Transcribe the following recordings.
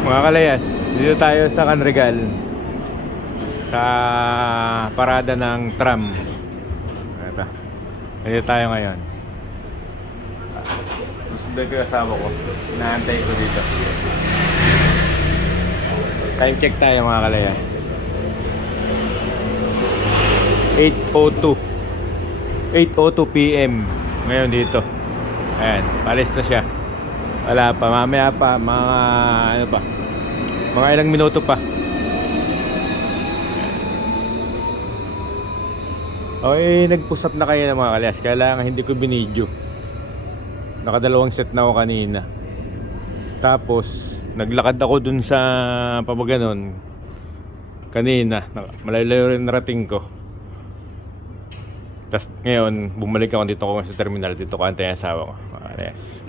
Mga kalayas, dito tayo sa Canregal sa parada ng tram. Ito. Dito tayo ngayon. Sundan ko yung asawa ko. Inaantay ko dito. Time check tayo mga kalayas. 8:02 8:02 PM ngayon dito. Ayan, palis na siya. Wala pa, mamaya pa, mga ano pa, mga ilang minuto pa. Okay, nag-push up na kayo ng mga kalayas. Kailangan hindi ko binidyo. Nakadalawang set na ako kanina. Tapos naglakad ako dun sa pamaganon kanina. Malayo rin narating ko. Tapos ngayon bumalik ako dito ko sa terminal. Dito ko antay ang asawa ko mga kalayas.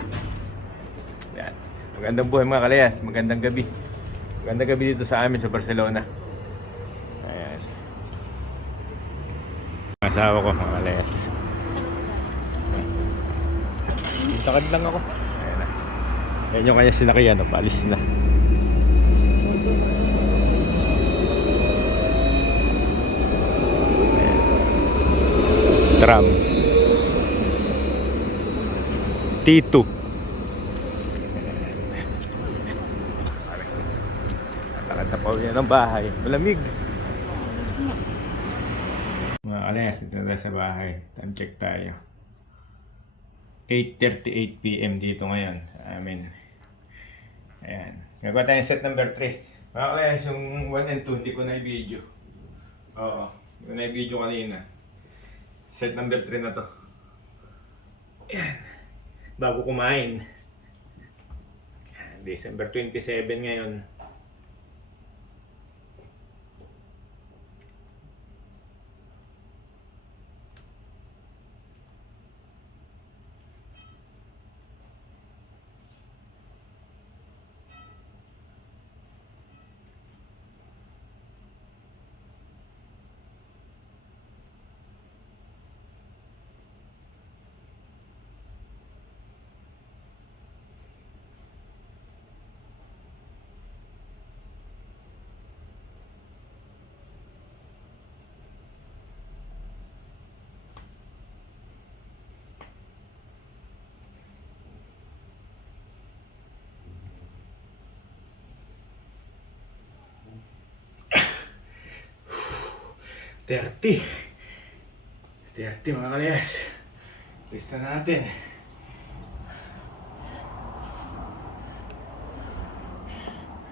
Yan. Magandang buhay mga kalayas. Magandang gabi. Magandang gabi dito sa amin sa Barcelona. Ayan. Asawa ko mga kalayas. Takad lang ako. Ayan na. Ayan yung kanya sinakyan. Paalis na. Ayan. Tram T2. Takad na pa uwi ng bahay. Malamig. Mga kalayas, dito na sa bahay. Time check tayo. 8:38 PM dito ngayon sa amin. Ayan. Gagawa tayo set number 3. Mga kalayas, yung 1 and 2 hindi ko na i-video. Oo. Hindi ko na i-video kanina. Set number 3 na to. Ayan. Bago kumain. December 27 ngayon. Terti mga kalayas. Lista natin.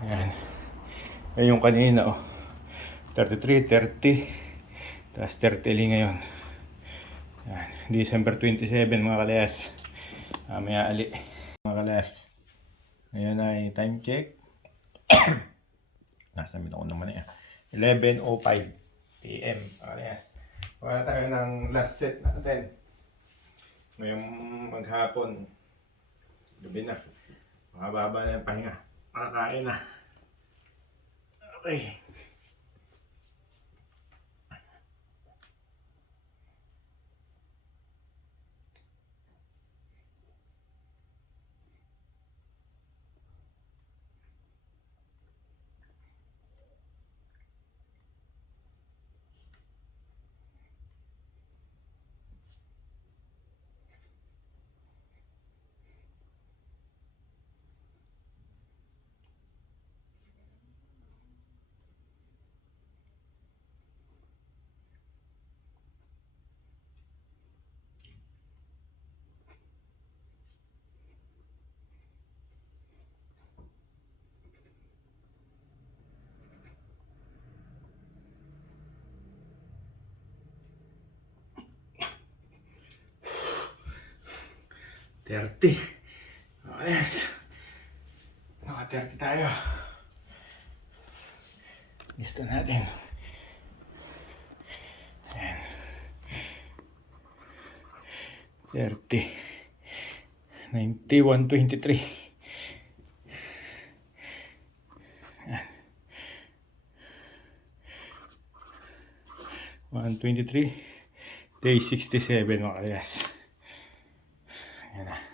Ayan. Ayan yung kanina oh. 33, 30. Tapos 30 ngayon. Ayan. December 27 mga kalayas. Mamaya ali. Mga kalayas. Ngayon ay time check. Nasa mid ako naman eh. 11:05 PM. Yes. Wala tayo ng last set natin. Ngayong maghapon. Gabi na. Makababa na yung pahinga. Makakain na. Okay. Terti. Yes. Naka 30 tayo. Lista natin. Ayan. 30. 91.23. Ayan. 123. Day 67 mga kalayas. Ayan na.